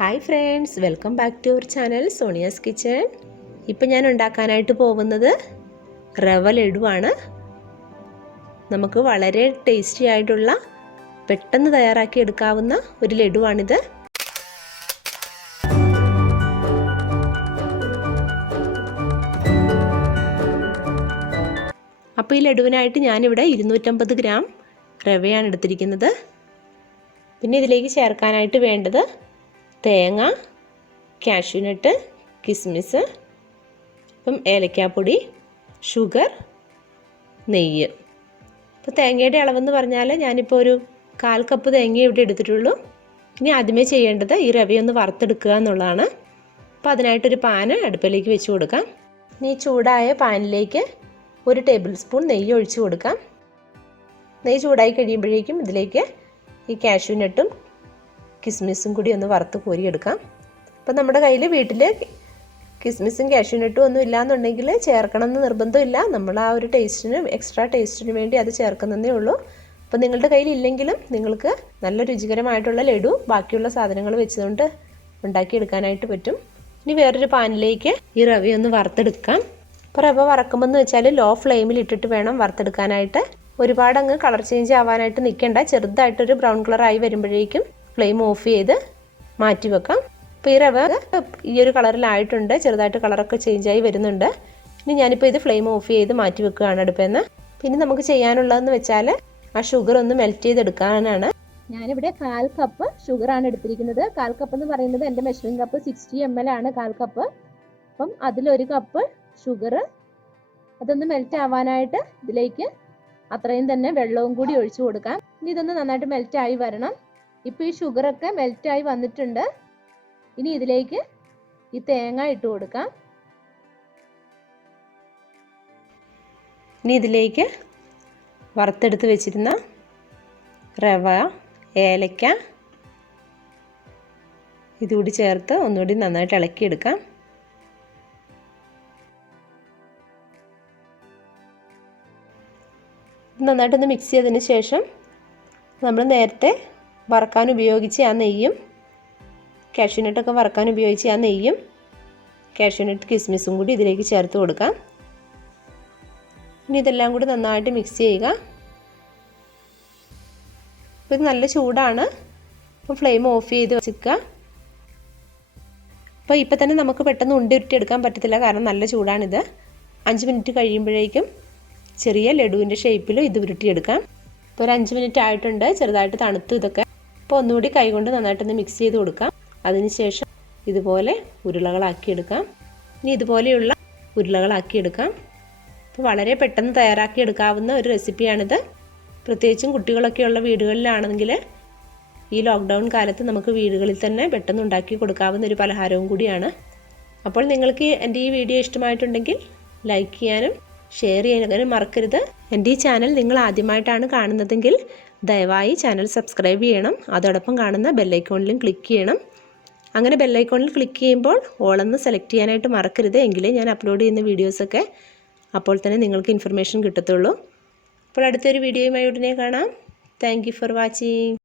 Hi friends, welcome back to our channel Sonia's kitchen. ഇപ്പം ഞാൻ ഉണ്ടാക്കാനായിട്ട് പോകുന്നത് റവ ലഡുവാണ്. നമുക്ക് വളരെ ടേസ്റ്റി ആയിട്ടുള്ള പെട്ടെന്ന് തയ്യാറാക്കി എടുക്കാവുന്ന ഒരു ലഡുവാണിത്. അപ്പോൾ ഈ ലഡുവിനായിട്ട് ഞാനിവിടെ 250 ഗ്രാം റവയാണ് എടുത്തിരിക്കുന്നത്. പിന്നെ ഇതിലേക്ക് ചേർക്കാനായിട്ട് വേണ്ടത് തേങ്ങ, കാഷ്യൂനട്ട്, കിസ്മിസ്, ഇപ്പം ഏലക്കാപ്പൊടി, ഷുഗർ, നെയ്യ്. ഇപ്പോൾ തേങ്ങയുടെ അളവെന്ന് പറഞ്ഞാൽ ഞാനിപ്പോൾ ഒരു 1/4 കപ്പ് തേങ്ങ ഇവിടെ എടുത്തിട്ടുള്ളൂ. ഇനി ആദ്യമേ ചെയ്യേണ്ടത് ഈ റവയൊന്ന് വറുത്തെടുക്കുക എന്നുള്ളതാണ്. അപ്പോൾ അതിനായിട്ടൊരു പാന് അടുപ്പിലേക്ക് വെച്ച് കൊടുക്കാം. ഇനി ചൂടായ പാനിലേക്ക് 1 ടേബിൾ സ്പൂൺ നെയ്യ് ഒഴിച്ച് കൊടുക്കാം. നെയ്യ് ചൂടായി കഴിയുമ്പോഴേക്കും ഇതിലേക്ക് ഈ കാഷ്യൂനട്ടും കിസ്മിസും കൂടി ഒന്ന് വറുത്ത് കോരിയെടുക്കാം. അപ്പോൾ നമ്മുടെ കയ്യിൽ വീട്ടിൽ കിസ്മിസും കാഷ്യൂനട്ടും ഒന്നും ഇല്ലയെന്നുണ്ടെങ്കിൽ ചേർക്കണമെന്ന് നിർബന്ധമില്ല. നമ്മൾ ആ ഒരു ടേസ്റ്റിന്, എക്സ്ട്രാ ടേസ്റ്റിന് വേണ്ടി അത് ചേർക്കുന്നതേ ഉള്ളൂ. അപ്പോൾ നിങ്ങളുടെ കയ്യിൽ ഇല്ലെങ്കിലും നിങ്ങൾക്ക് നല്ല രുചികരമായിട്ടുള്ള ലഡു ബാക്കിയുള്ള സാധനങ്ങൾ വെച്ചുകൊണ്ട് ഉണ്ടാക്കിയെടുക്കാനായിട്ട് പറ്റും. ഇനി വേറൊരു പാനിലേക്ക് ഈ റവയൊന്ന് വറുത്തെടുക്കാം. അപ്പോൾ റവ വറക്കുമ്പോൾ വെച്ചാൽ ലോ ഫ്ലെയിമിൽ ഇട്ടിട്ട് വേണം വറുത്തെടുക്കാനായിട്ട്. ഒരുപാട് അങ്ങ് കളർ ചേഞ്ച് ആവാനായിട്ട് നിൽക്കേണ്ട. ചെറുതായിട്ടൊരു ബ്രൗൺ കളറായി വരുമ്പോഴേക്കും ഫ്ലെയിം ഓഫ് ചെയ്ത് മാറ്റി വെക്കാം. അപ്പോൾ ഈ റവ ഈ ഒരു കളറിലായിട്ടുണ്ട്, ചെറുതായിട്ട് കളറൊക്കെ ചേഞ്ചായി വരുന്നുണ്ട്. ഇനി ഞാനിപ്പോൾ ഇത് ഫ്ലെയിം ഓഫ് ചെയ്ത് മാറ്റി വെക്കുകയാണ് അടുപ്പിൽ നിന്ന്. പിന്നെ നമുക്ക് ചെയ്യാനുള്ളതെന്ന് വെച്ചാൽ ആ ഷുഗർ ഒന്ന് മെൽറ്റ് ചെയ്തെടുക്കാനാണ്. ഞാനിവിടെ 1/4 കപ്പ് ഷുഗറാണ് എടുത്തിരിക്കുന്നത്. 1/4 കപ്പ് എന്ന് പറയുന്നത് എൻ്റെ മെഷറിംഗ് കപ്പ് 60 ml ആണ് 1/4 കപ്പ്. അപ്പം അതിലൊരു കപ്പ് ഷുഗർ, അതൊന്ന് മെൽറ്റ് ആവാനായിട്ട് ഇതിലേക്ക് അത്രയും തന്നെ വെള്ളവും കൂടി ഒഴിച്ചു കൊടുക്കാം. ഇനി ഇതൊന്ന് നന്നായിട്ട് മെൽറ്റായി വരണം. ഇപ്പോൾ ഈ ഷുഗറൊക്കെ മെൽറ്റായി വന്നിട്ടുണ്ട്. ഇനി ഇതിലേക്ക് ഈ തേങ്ങ ഇട്ട് കൊടുക്കാം. ഇനി ഇതിലേക്ക് വറുത്തെടുത്ത് വെച്ചിരുന്ന റവ, ഏലക്ക ഇതുകൂടി ചേർത്ത് ഒന്നുകൂടി നന്നായിട്ട് ഇളക്കിയെടുക്കാം. നന്നായിട്ടൊന്ന് മിക്സ് ചെയ്തതിന് ശേഷം നമ്മൾ നേരത്തെ വറക്കാൻ ഉപയോഗിച്ച ആ നെയ്യും, കാഷ്യൂനട്ടൊക്കെ വറക്കാൻ ഉപയോഗിച്ച ആ നെയ്യും കാഷ്യൂനട്ട് കിസ്മിസും കൂടി ഇതിലേക്ക് ചേർത്ത് കൊടുക്കാം. ഇനി ഇതെല്ലാം കൂടി നന്നായിട്ട് മിക്സ് ചെയ്യുക. അപ്പോൾ ഇത് നല്ല ചൂടാണ്. അപ്പോൾ ഫ്ലെയിം ഓഫ് ചെയ്ത് വെച്ചിരിക്കുക. അപ്പോൾ ഇപ്പം തന്നെ നമുക്ക് പെട്ടെന്ന് ഉരുട്ടിയെടുക്കാൻ പറ്റത്തില്ല, കാരണം നല്ല ചൂടാണിത്. 5 മിനിറ്റ് കഴിയുമ്പോഴേക്കും ചെറിയ ലഡുവിൻ്റെ ഷേപ്പിൽ ഇത് ഉരുട്ടിയെടുക്കാം. ഇപ്പോൾ ഒരു 5 മിനിറ്റ് ആയിട്ടുണ്ട്. ചെറുതായിട്ട് തണുത്തു ഇതൊക്കെ. അപ്പോൾ ഒന്നുകൂടി കൈകൊണ്ട് നന്നായിട്ടൊന്ന് മിക്സ് ചെയ്ത് കൊടുക്കാം. അതിനുശേഷം ഇതുപോലെ ഉരുളകളാക്കിയെടുക്കാം. ഇനി ഇതുപോലെയുള്ള ഉരുളകളാക്കിയെടുക്കാം. അപ്പോൾ വളരെ പെട്ടെന്ന് തയ്യാറാക്കിയെടുക്കാവുന്ന ഒരു റെസിപ്പിയാണിത്. പ്രത്യേകിച്ചും കുട്ടികളൊക്കെയുള്ള വീടുകളിലാണെങ്കിൽ ഈ ലോക്ക്ഡൗൺ കാലത്ത് നമുക്ക് വീടുകളിൽ തന്നെ പെട്ടെന്ന് ഉണ്ടാക്കി കൊടുക്കാവുന്ന ഒരു പലഹാരവും കൂടിയാണ്. അപ്പോൾ നിങ്ങൾക്ക് എൻ്റെ ഈ വീഡിയോ ഇഷ്ടമായിട്ടുണ്ടെങ്കിൽ ലൈക്ക് ചെയ്യാനും ഷെയർ ചെയ്യാനും മറക്കരുത്. എൻ്റെ ഈ ചാനൽ നിങ്ങൾ ആദ്യമായിട്ടാണ് കാണുന്നതെങ്കിൽ ദയവായി ചാനൽ സബ്സ്ക്രൈബ് ചെയ്യണം. അതോടൊപ്പം കാണുന്ന ബെല്ലൈക്കോണിലും ക്ലിക്ക് ചെയ്യണം. അങ്ങനെ ബെല്ലൈക്കോണിൽ ക്ലിക്ക് ചെയ്യുമ്പോൾ ഓളെന്ന് സെലക്ട് ചെയ്യാനായിട്ട് മറക്കരുത്. എങ്കിലേ ഞാൻ അപ്ലോഡ് ചെയ്യുന്ന വീഡിയോസൊക്കെ അപ്പോൾ തന്നെ നിങ്ങൾക്ക് ഇൻഫർമേഷൻ കിട്ടത്തുള്ളൂ. അപ്പോൾ അടുത്തൊരു വീഡിയോയുമായി ഉടനെ കാണാം. Thank you for watching.